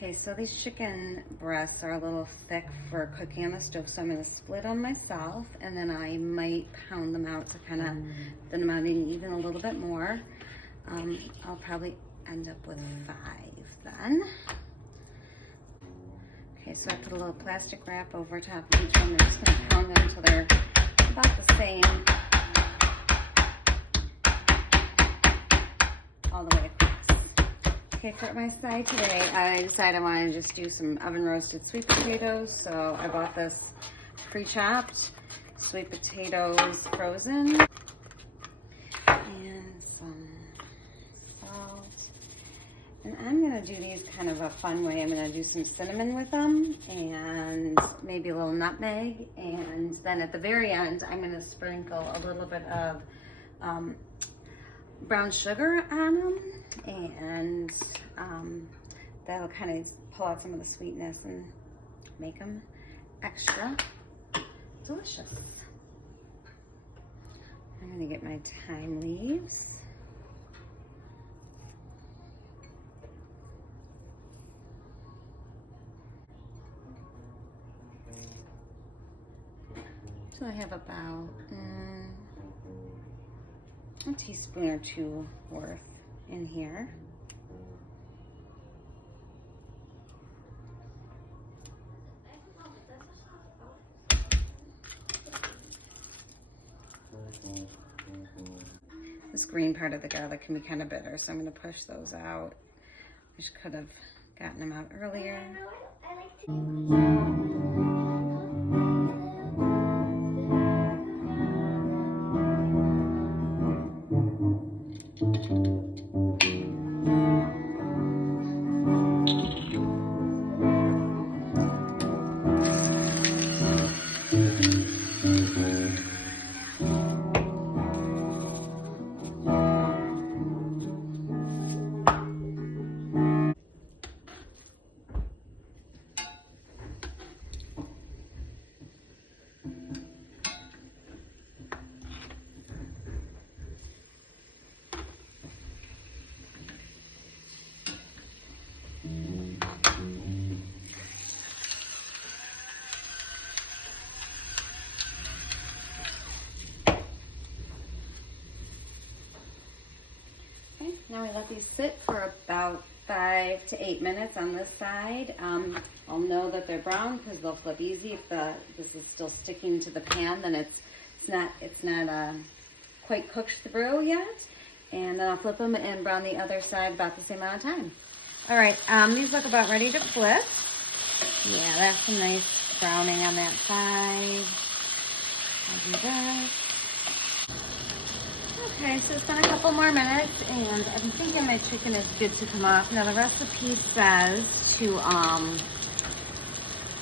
Okay, so these chicken breasts are a little thick for cooking on the stove, so I'm going to split them myself, and then I might pound them out to kind of thin them out even a little bit more. I'll probably end up with 5 then. Okay, so I put a little plastic wrap over top of each one. I'm just going to pound them until they're about the same all the way across. Okay, for my side today, I decided I wanted to just do some oven roasted sweet potatoes. So I bought this pre-chopped sweet potatoes frozen and some salt. And I'm gonna do these kind of a fun way. I'm gonna do some cinnamon with them and maybe a little nutmeg. And then at the very end, I'm gonna sprinkle a little bit of brown sugar on them, and that'll kind of pull out some of the sweetness and make them extra delicious. I'm gonna get my thyme leaves. So I have about a teaspoon or 2 worth in here. This green part of the garlic can be kind of bitter, so I'm going to push those out. I just could have gotten them out earlier. Okay, now we let these sit for about 5 to 8 minutes on this side. I'll know that they're brown because they'll flip easy. If this is still sticking to the pan, then it's not quite cooked through yet. And then I'll flip them and brown the other side about the same amount of time. All right, these look about ready to flip. Yeah, that's some nice browning on that side. I'll do that. Okay, so it's been a couple more minutes, and I'm thinking my chicken is good to come off. Now the recipe says to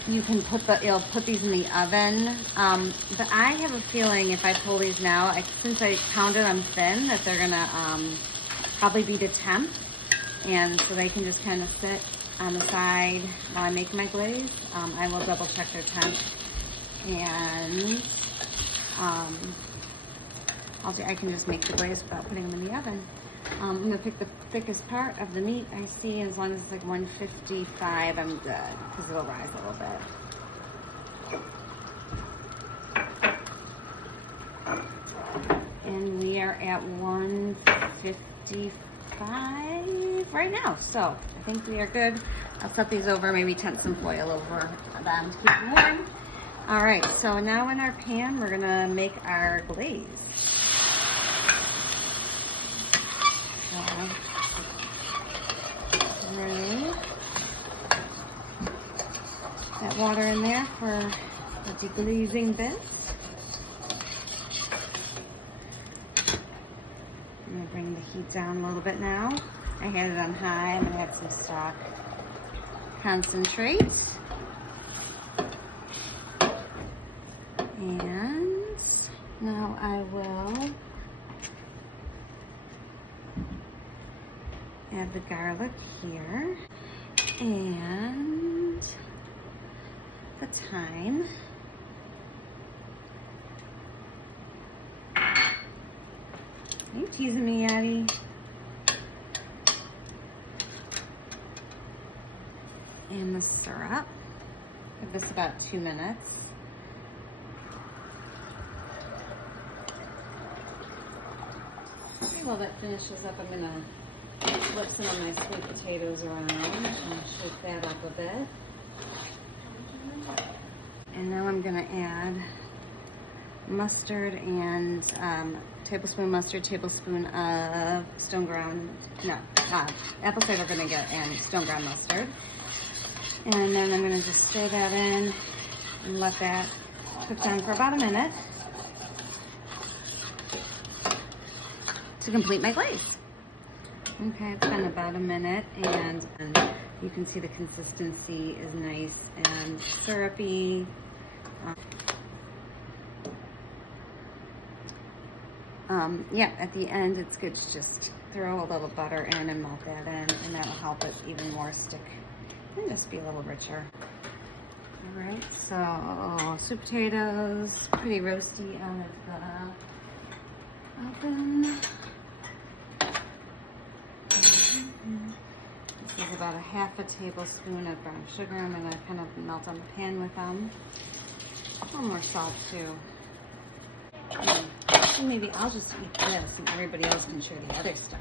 you can you'll put these in the oven, but I have a feeling if I pull these now, since I pounded them thin, that they're gonna probably be to temp, and so they can just kind of sit on the side while I make my glaze. I will double check their temp, and I can just make the glaze without putting them in the oven. I'm gonna pick the thickest part of the meat I see. As long as it's like 155, I'm good, because it'll rise a little bit. And we are at 155 right now, so I think we are good. I'll set these over, maybe tent some foil over them to keep them warm. All right, so now in our pan, we're gonna make our glaze. That water in there for the deglazing bits. I'm going to bring the heat down a little bit now. I had it on high. I'm going to add some stock concentrate. And now I will add the garlic here and the thyme. Are you teasing me, Addie? and the syrup. Give this about 2 minutes. Okay, while that finishes up, I'm gonna flip some of my sweet potatoes around and shake that up a bit. And now I'm gonna add mustard and tablespoon mustard, tablespoon of apple cider vinegar and stone ground mustard. And then I'm gonna just stir that in and let that cook down for about a minute to complete my glaze. Okay, it's been about a minute, and you can see the consistency is nice and syrupy. Yeah, at the end it's good to just throw a little butter in and melt that in, and that will help it even more stick and just be a little richer. All right, so sweet potatoes, pretty roasty out of the oven. This is about a half a tablespoon of brown sugar. I'm going to kind of melt on the pan with them. A little more salt too. And maybe I'll just eat this and everybody else can share the other stuff.